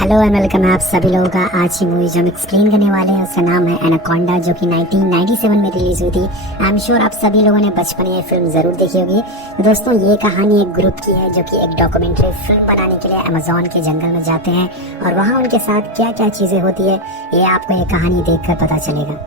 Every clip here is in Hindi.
हेलो एंड वेलकम है आप सभी लोगों का। आज की मूवी जो हम एक्सप्लेन करने वाले हैं उसका नाम है एनाकोंडा, जो कि 1997 में रिलीज हुई थी। आई एम श्योर आप सभी लोगों ने बचपन में ये फिल्म जरूर देखी होगी। तो दोस्तों, ये कहानी एक ग्रुप की है जो कि एक डॉक्यूमेंट्री फिल्म बनाने के लिए अमेज़न के जंगल में जाते हैं और वहाँ उनके साथ क्या क्या चीज़ें होती है ये आपको ये कहानी देख कर पता चलेगा।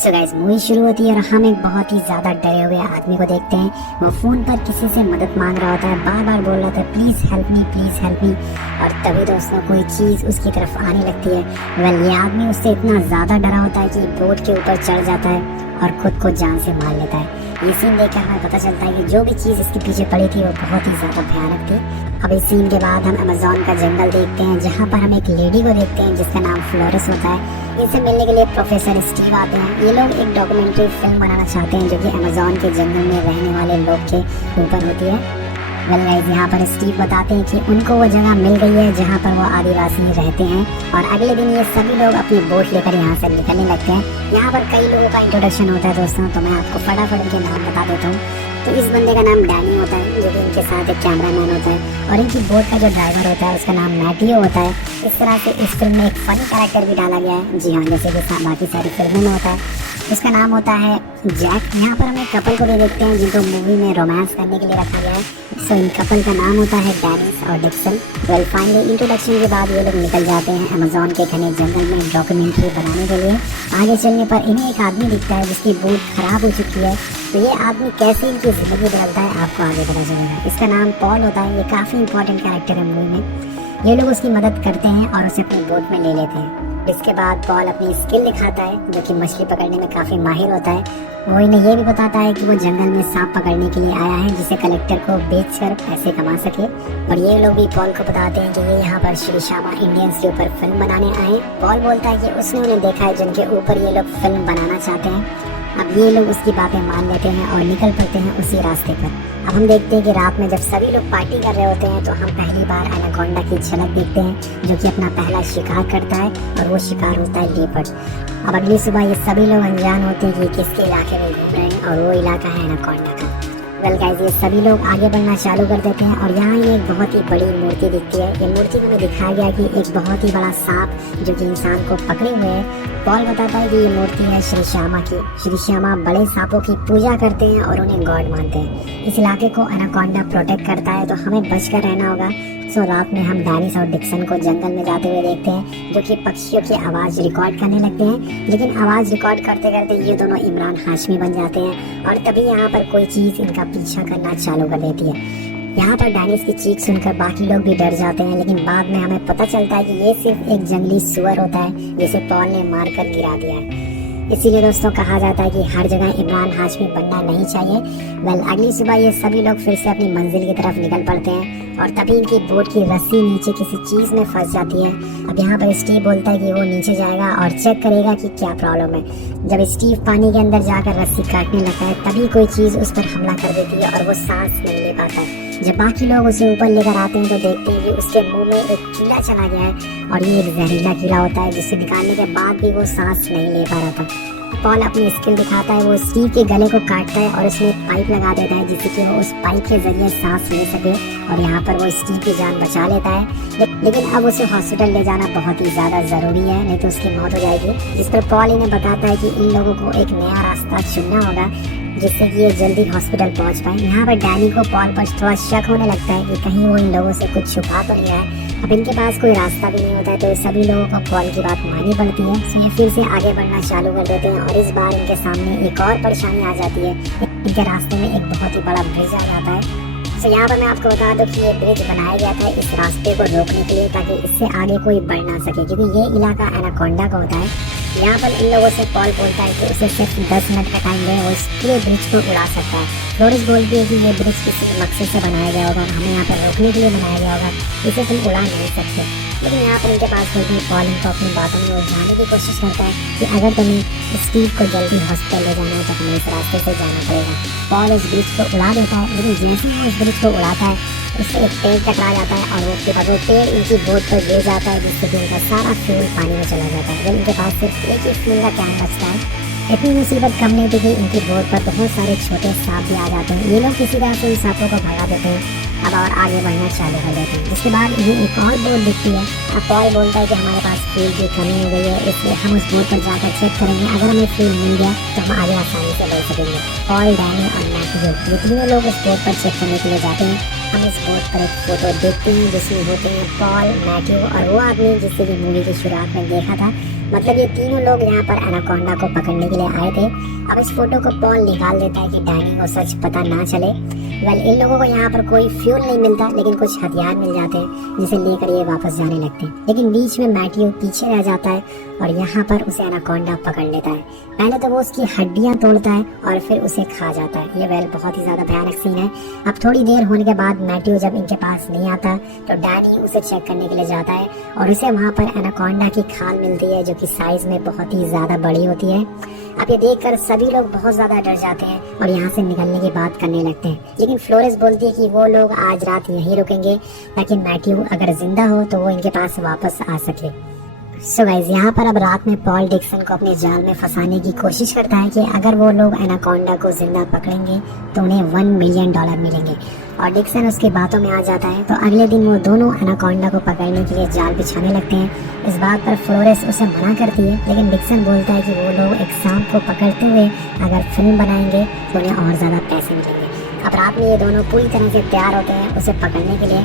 सो गाइस, मूवी शुरू होती है और हम एक बहुत ही ज्यादा डरे हुए आदमी को देखते हैं। वो फोन पर किसी से मदद मांग रहा होता है, बार बार बोल रहा था please help me, please help me. और तभी दोस्तों कोई चीज उसकी तरफ आने लगती है। वेल, ये आदमी उससे इतना ज्यादा डरा होता है कि बोट के ऊपर चढ़ जाता है और खुद को जान से मार लेता है। ये सीन देखकर हमें पता चलता है कि जो भी चीज इसके पीछे पड़ी थी वो बहुत ही ज्यादा भयानक थी। अब इस सीन के बाद हम अमेज़न का जंगल देखते हैं जहाँ पर हम एक लेडी को देखते हैं जिसका नाम फ्लोरेस होता है। इनसे मिलने के लिए प्रोफेसर स्टीव आते हैं। ये लोग एक डॉक्यूमेंट्री फिल्म बनाना चाहते हैं जो कि अमेज़न के जंगल में रहने वाले लोग के ऊपर होती है। वेल गाइस, यहाँ पर स्टीव बताते हैं कि उनको वो जगह मिल गई है जहाँ पर वो आदिवासी रहते हैं और अगले दिन ये सभी लोग अपनी बोट लेकर यहाँ से निकलने लगते हैं। यहाँ पर कई लोगों का इंट्रोडक्शन होता है दोस्तों, तो मैं आपको फटाफट इनके नाम बता देता हूँ। तो इस बंदे का नाम डैनी होता है जो कि इनके साथ एक कैमरामैन होता है और इनकी बोट का जो ड्राइवर होता है उसका नाम मैटियो होता है। इस तरह से इस फिल्म में एक फनी कैरेक्टर भी डाला गया है, जी हाँ, जैसे कि बाकी सारी फिल्मों में होता है। उसका नाम होता है जैक। यहाँ पर हम एक कपल को भी देखते हैं जिनको मूवी में रोमांस करने के लिए रखा गया है। सो इन कपल का नाम होता है डैनिस और डिक्सन। वेल, फाइनली इंट्रोडक्शन के बाद ये लोग निकल जाते हैं अमेज़न के घने जंगल में डॉक्यूमेंट्री बनाने के लिए। आगे चलने पर इन्हें एक आदमी दिखता है जिसकी बोट खराब हो चुकी है। तो ये आदमी कैसे इनकी जिंदगी बदलता है आपको आगे पता चलेगा। इसका नाम पॉल होता है। ये काफ़ी इंपॉर्टेंट कैरेक्टर है मूवी में। ये लोग उसकी मदद करते हैं और उसे अपनी बोट में ले लेते हैं। इसके बाद पॉल अपनी स्किल दिखाता है जो कि मछली पकड़ने में काफ़ी माहिर होता है। वो इन्हें ये भी बताता है कि वो जंगल में सांप पकड़ने के लिए आया है जिसे कलेक्टर को बेचकर पैसे कमा सके। और ये लोग भी पॉल को बताते हैं कि ये यहाँ पर श्री श्यामा इंडियंस के ऊपर फिल्म बनाने आए हैं। पॉल बोलता है कि उसने उन्हें देखा है जिनके ऊपर ये लोग फिल्म बनाना चाहते हैं। अब ये लोग उसकी बातें मान लेते हैं और निकल पड़ते हैं उसी रास्ते पर। अब हम देखते हैं कि रात में जब सभी लोग पार्टी कर रहे होते हैं तो हम पहली बार एनाकोंडा की झलक देखते हैं जो कि अपना पहला शिकार करता है और वो शिकार होता है लेपर्ड। अब अगली सुबह ये सभी लोग अनजान होते हैं कि किसके इलाके में घूम रहे हैं और वो इलाका है एनाकोंडा का। वेल गाइस, ये सभी लोग आगे बढ़ना चालू कर देते हैं और यहाँ ये एक बहुत ही बड़ी मूर्ति दिखती है। ये मूर्ति में हमें दिखाया गया कि एक बहुत ही बड़ा सांप जो कि इंसान को पकड़े हुए है। पॉल बताता है कि ये मूर्ति है श्री श्यामा की। श्री श्यामा बड़े सांपों की पूजा करते हैं और उन्हें गॉड मानते हैं। इस इलाके को एनाकोंडा प्रोटेक्ट करता है तो हमें बचकर रहना होगा। सो रात में हम डैनिस और डिक्सन को जंगल में जाते हुए देखते हैं जो कि पक्षियों की आवाज़ रिकॉर्ड करने लगते हैं। लेकिन आवाज़ रिकॉर्ड करते करते ये दोनों इमरान हाशमी बन जाते हैं और तभी यहाँ पर कोई चीज़ इनका पीछा करना चालू कर देती है। यहाँ पर डैनिस की चीख सुनकर बाकी लोग भी डर जाते हैं, लेकिन बाद में हमें पता चलता है कि ये सिर्फ एक जंगली सुअर होता है जिसे पॉल ने मारकर गिरा दिया है। इसीलिए दोस्तों कहा जाता है कि हर जगह इमरान हाशमी बनना नहीं चाहिए। वेल, अगली सुबह ये सभी लोग फिर से अपनी मंजिल की तरफ निकल पड़ते हैं और तभी इनकी बोट की रस्सी नीचे किसी चीज़ में फंस जाती है। अब यहाँ पर स्टीव बोलता है कि वो नीचे जाएगा और चेक करेगा कि क्या प्रॉब्लम है। जब स्टीव पानी के अंदर जाकर रस्सी काटने लगता है तभी कोई चीज़ उस पर हमला कर देती है और वो सांस नहीं ले पाता है। जब बाकी लोग उसे ऊपर लेकर आते हैं तो देखते हैं कि उसके मुंह में एक कीड़ा चला गया है और ये एक जहरीला कीड़ा होता है जिसे निकालने के बाद भी वो सांस नहीं ले पा रहा था। पॉल अपनी स्किल दिखाता है। वो स्टीव के गले को काटता है और उसमें पाइप लगा देता है जिससे कि वो उस पाइप के जरिए सांस ले सके और यहाँ पर वो स्टीव की जान बचा लेता है। लेकिन अब उसे हॉस्पिटल ले जाना बहुत ही ज़्यादा ज़रूरी है, नहीं तो उसकी मौत हो जाएगी। जिस पर पॉल इन्हें बताता है कि इन लोगों को एक नया रास्ता चुनना होगा जिससे कि ये जल्दी हॉस्पिटल पहुंच पाए। यहाँ पर डैनी को पॉल पर थोड़ा शक होने लगता है कि कहीं वो इन लोगों से कुछ छुपा तो नहीं है। अब इनके पास कोई रास्ता भी नहीं होता है तो सभी लोगों को पॉल की बात माननी पड़ती है। सो ये फिर से आगे बढ़ना चालू कर देते हैं और इस बार इनके सामने एक और परेशानी आ जाती है। इनके रास्ते में एक बहुत ही बड़ा ब्रिज आ जाता है। तो यहाँ पर मैं आपको बता दूं कि ये ब्रिज बनाया गया था इस रास्ते को रोकने के लिए ताकि इससे आगे कोई बढ़ ना सके, क्योंकि ये इलाका एनाकोंडा का होता है। यहाँ पर इन लोगों से पॉल बोलता है कि उसे सिर्फ 10 मिनट का टाइम दे, वो इस पूरे ब्रिज को उड़ा सकता है। फ्लोरेस बोलती है कि ये ब्रिज किसी मकसद से बनाया गया होगा, हमें यहाँ पर रोकने के लिए बनाया गया होगा, इसे तुम उड़ा नहीं सकते। लेकिन यहाँ पर इनके पास कोई भी पॉल इनको अपनी बातों में उलझाने की कोशिश करता है कि अगर तुम्हें स्टीव को जल्दी हॉस्पिटल ले जाना है तो हमें इस रास्ते से जाना पड़ेगा। पॉल इस ब्रिज को उड़ा देता है, लेकिन जैसे ही वो इस ब्रिज को उड़ाता है उससे एक पेड़ टकरा जाता है और वो पेड़ इनकी बोट पर गिर जाता है जिससे कि उनका सारा फ्यूल पानी में चला जाता है। जब इनके पास सिर्फ एक ही फ्यूल का कैन बचता है। इतनी मुसीबत कम नहीं थी कि इनकी बोट पर बहुत सारे छोटे सांप भी आ जाते हैं। ये लोग किसी तरह से इन सांपों को भगा देते हैं अब और आगे बढ़ना चालू कर देते हैं। जिसके बाद ये एक और बोट दिखती है। अब पॉल बोलता है कि हमारे पास फ्यूल की कमी हो गई है, इसलिए हम उस बोट पर जाकर चेक करेंगे, अगर हमें फ्यूल मिल गया तो हम आगे आसानी से बढ़ सकेंगे। पॉल, डैनी और मैथ्यू ये तीनों लोग उस बोट पर चेक करने के लिए जाते हैं। हम इस बोट पर एक फोटो देखते हैं जिसमें होते हैं पॉल, मैथ्यू और वो आदमी जिससे कि मूवी की शुरुआत में देखा था। मतलब ये तीनों लोग यहाँ पर एनाकोंडा को पकड़ने के लिए आए थे। अब इस फोटो को पॉल निकाल देता है कि डैनी को सच पता ना चले। इन लोगों को यहाँ पर कोई फ्यूल नहीं मिलता, लेकिन कुछ हथियार मिल जाते हैं जिसे लेकर ये वापस जाने लगते हैं। लेकिन बीच में मैथ्यू पीछे रह जाता है और यहाँ पर उसे एनाकोंडा पकड़ लेता है। पहले तो वो उसकी हड्डियां तोड़ता है और फिर उसे खा जाता है। ये बहुत ही ज्यादा भयानक सीन है। अब थोड़ी देर होने के बाद मैथ्यू जब इनके पास नहीं आता तो डैनी उसे चेक करने के लिए जाता है और उसे वहाँ पर एनाकोंडा की खाल मिलती है जो कि साइज में बहुत ही ज्यादा बड़ी होती है। अब ये देखकर सभी लोग बहुत ज्यादा डर जाते हैं और यहाँ से निकलने की बात करने लगते हैं। लेकिन फ्लोरेस बोलती है कि वो लोग आज रात यहीं रुकेंगे ताकि मैथ्यू अगर जिंदा हो तो वो इनके पास वापस आ सके। सो गाइस, यहाँ पर अब रात में पॉल डिक्सन को अपने जाल में फंसाने की कोशिश करता है कि अगर वो लोग एनाकोंडा को जिंदा पकड़ेंगे तो उन्हें $1 मिलियन मिलेंगे। और डिक्सन उसकी बातों में आ जाता है। तो अगले दिन वो दोनों एनाकोंडा को पकड़ने के लिए जाल बिछाने लगते हैं। इस बात पर फ्लोरेस उसे मना करती है, लेकिन डिक्सन बोलता है कि वो लोग एक सांप को पकड़ते हुए अगर फिल्म बनाएंगे तो उन्हें और ज्यादा पैसे मिलेंगे। अब रात में ये दोनों पूरी तरह से तैयार होते हैं उसे पकड़ने के लिए।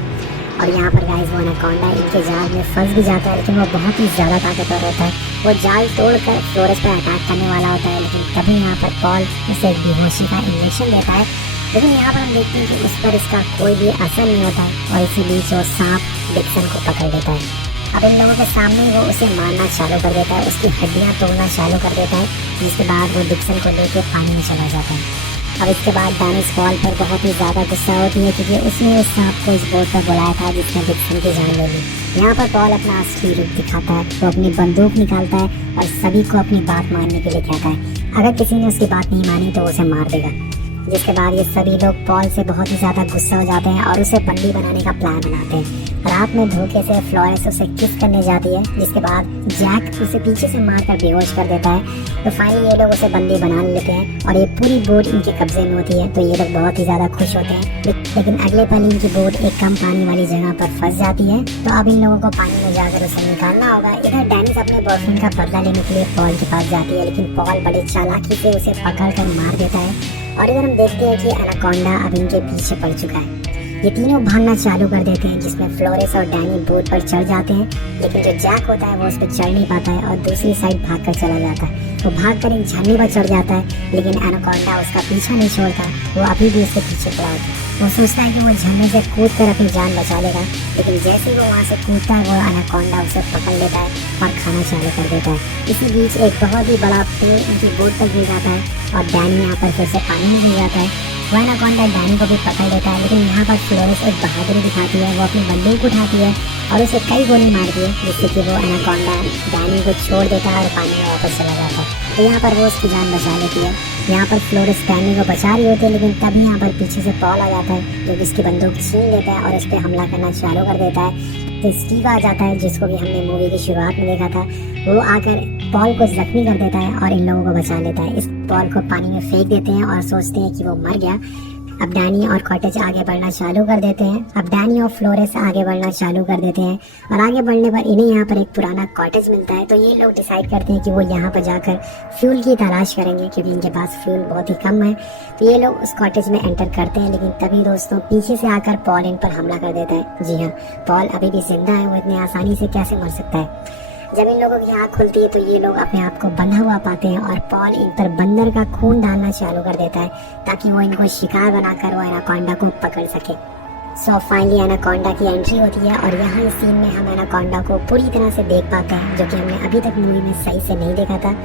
और यहाँ पर गाइस वो एनाकोंडा इनके जाल में फंस भी जाता है, लेकिन वो बहुत ही ज़्यादा ताकतवर होता है। वो जाल तोड़कर फ्लोरेस पर अटैक करने वाला होता है, लेकिन तभी यहाँ पर पॉल उसे एक बेहोशी का इंजेक्शन देता है। लेकिन यहाँ पर हम देखते हैं कि उस पर इसका कोई भी असर नहीं होता है और इसी बीच वो सांप डिक्सन को पकड़ लेता है। अब इन लोगों के सामने वो उसे मारना चालू कर देता है, उसकी हड्डियाँ तोड़ना चालू कर देता है, जिसके बाद वो डिक्सन को लेकर पानी में चला जाता है। अब इसके बाद डैनिस पॉल पर बहुत ही ज़्यादा गुस्सा होती है क्योंकि उसने उस सांप को इस बोट पर बुलाया था जिसने डिक्सन की जान ले ली। यहाँ पर पॉल अपना असली रूप दिखाता है, वो अपनी बंदूक निकालता है और सभी को अपनी बात मानने के लिए कहता है। अगर किसी ने उसकी बात नहीं मानी तो उसे मार देगा। जिसके बाद ये सभी लोग पॉल से बहुत ही ज़्यादा गुस्सा हो जाते हैं और उसे बंदी बनाने का प्लान बनाते हैं। रात में धोखे से फ्लोरेस उसे किस करने जाती है, जिसके बाद जैक उसे पीछे से मारकर बेहोश कर देता है। तो फाइनली ये लोग उसे बंदी बना लेते हैं और ये पूरी बोट इनके कब्जे में होती है। तो ये लोग बहुत ही ज़्यादा खुश होते हैं, लेकिन अगले पल इनकी बोट एक कम पानी वाली जगह पर फंस जाती है। तो अब इन लोगों को पानी में जाकर उसे निकालना होगा। इधर डैनिस अपने बॉयफ्रेंड का बदला लेने के लिए पॉल के पास जाती है, लेकिन पॉल बड़े चालाकी से उसे पकड़ कर मार देता है। और इधर हम देखते हैं कि एनाकोंडा अब इनके पीछे पड़ चुका है। ये तीनों भागना चालू कर देते हैं, जिसमें फ्लोरेस और डैनी बोट पर चढ़ जाते हैं, लेकिन जो जैक होता है वो उस पर चढ़ नहीं पाता है और दूसरी साइड भागकर चला जाता है। वो भागकर एक झरने पर चढ़ जाता है, लेकिन एनाकोंडा उसका पीछा नहीं छोड़ता, वो अभी भी उसके पीछे पड़ा होता है। वो सोचता है कि वो झरने से कूदकर अपनी जान बचा लेगा, लेकिन जैसे ही वो वहाँ से कूदता है वो एनाकोंडा उसे पकड़ लेता है और खाना चालू कर देता है। इसी बीच एक बहुत ही बड़ा पेड़ उनकी बोट पर गिर जाता है और डैनी यहाँ पर फिर से पानी में गिर जाता है। वो एनाकोंडा डैनी को भी पकड़ लेता है, लेकिन यहाँ पर फ्लोरेस एक बहादुरी दिखाती है। वो अपनी बंदूक उठाती है और उसे कई गोली मारती है, जिससे कि वो एनाकोंडा डैनी को छोड़ देता है और पानी में वापस चला जाता है। तो यहाँ पर वो उसकी जान बचा लेती है। यहाँ पर फ्लोरेस डैनी को बचा रही होती है, लेकिन तभी यहाँ पर पीछे से पॉल आ जाता है, जो कि इसकी बंदूक छीन लेता है और उस पर हमला करना चालू कर देता है। तो स्टीव आ जाता है, जिसको भी हमने मूवी की शुरुआत में देखा था। वो आकर पॉल को जख्मी कर देता है और इन लोगों को बचा लेता है। इस पॉल को पानी में फेंक देते हैं और सोचते हैं कि वो मर गया। अब डैनी और कॉटेज आगे बढ़ना चालू कर देते हैं। अब डैनी और फ्लोरेस आगे बढ़ना चालू कर देते हैं और आगे बढ़ने पर इन्हें यहाँ पर एक पुराना कॉटेज मिलता है। तो ये लोग डिसाइड करते हैं कि वो यहाँ पर जाकर फ्यूल की तलाश करेंगे, क्योंकि इनके पास फ्यूल बहुत ही कम है। तो ये लोग उस कॉटेज में एंटर करते हैं, लेकिन तभी दोस्तों पीछे से आकर पॉल इन पर हमला कर देता है। जी हाँ, पॉल अभी भी जिंदा है, वो इतनी आसानी से कैसे मर सकता है। जब इन लोगों की आँख खुलती है तो ये लोग अपने आप को बंधा हुआ पाते हैं और पॉल इन पर बंदर का खून डालना चालू कर देता है, ताकि वो इनको शिकार बनाकर वो एनाकोंडा को पकड़ सके। सो फाइनली एनाकोंडा की एंट्री होती है और यहाँ इस सीन में हम एनाकोंडा को पूरी तरह से देख पाते हैं, जो कि हमने अभी तक मूवी में सही से नहीं देखा था।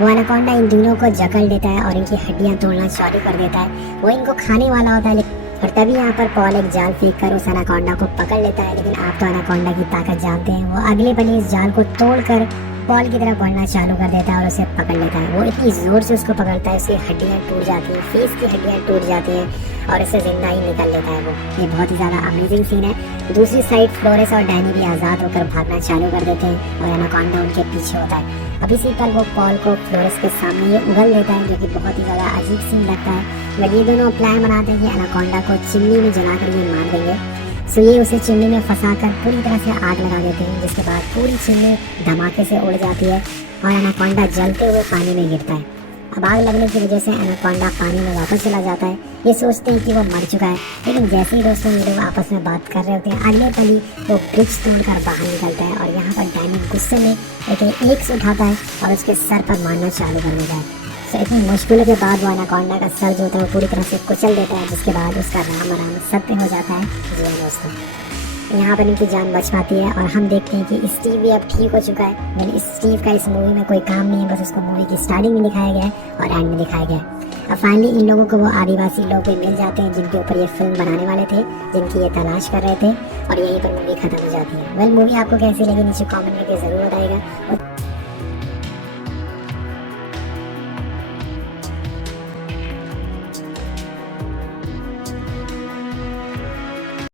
वो एनाकोंडा इन दोनों को जकड़ लेता है और इनकी हड्डियाँ तोड़ना चालू कर देता है। वो इनको खाने वाला होता है, और तभी यहाँ पर पॉल एक जाल फेंक कर उस एनाकोंडा को पकड़ लेता है। लेकिन आप तो एनाकोंडा की ताकत जानते हैं, वो अगले पल इस जाल को तोड़कर पॉल की तरफ बढ़ना चालू कर देता है और उसे पकड़ लेता है। वो इतनी जोर से उसको पकड़ता है, उसकी हड्डियाँ टूट जाती हैं, फेस की हड्डियाँ टूट जाती हैं और उससे जिंदा ही निकल लेता है वो। ये बहुत ही ज़्यादा अमेजिंग सीन है। दूसरी साइड फ्लोरेस और डैनी भी आज़ाद होकर भागना चालू कर देते हैं और एनाकोंडा उनके पीछे होता है। अब इसी पर वो पॉल को फ्लोरेस के सामने ये उगल देता है, जो कि बहुत ही ज़्यादा अजीब सीन लगता है। जब ये दोनों प्लान बनाते हैं कि एनाकोंडा को चिमनी में जलाकर ये मार देंगे, सो ये उसे चिमनी में फंसाकर पूरी तरह से आग लगा देते हैं, जिसके बाद पूरी चिमनी धमाके से उड़ जाती है और एनाकोंडा जलते हुए पानी में गिरता है। अब आग लगने की वजह से एनाकोंडा पानी में वापस चला जाता है। ये सोचते हैं कि वो मर चुका है, लेकिन जैसे ही दोस्तों ये लोग आपस में बात कर रहे होते हैं, अगले पल ही वो ब्रिज तोड़कर बाहर निकलता है और यहाँ पर डैनी गुस्से में एक एक्स उठाता है और उसके सर पर मारना चालू कर देता है। तो इतनी मुश्किलों के बाद वो एनाकोंडा का सर जो होता है वो पूरी तरह से कुचल देता है, जिसके बाद उसका राम राम सत्य हो जाता है। जी हाँ दोस्तों, यहाँ पर इनकी जान बच पाती है और हम देखते हैं कि स्टीव भी अब ठीक हो चुका है। लेकिन स्टीव का इस मूवी में कोई काम नहीं है, बस उसको मूवी की स्टार्टिंग में दिखाया गया है और एंड में दिखाया गया है। अब फाइनली इन लोगों को वो आदिवासी लोग भी मिल जाते हैं जिनके ऊपर ये फिल्म बनाने वाले थे, जिनकी ये तलाश कर रहे थे, और यहीं पर मूवी खत्म हो जाती है। वेल, मूवी आपको कैसी लगी नीचे कमेंट करके ज़रूर बताइएगा और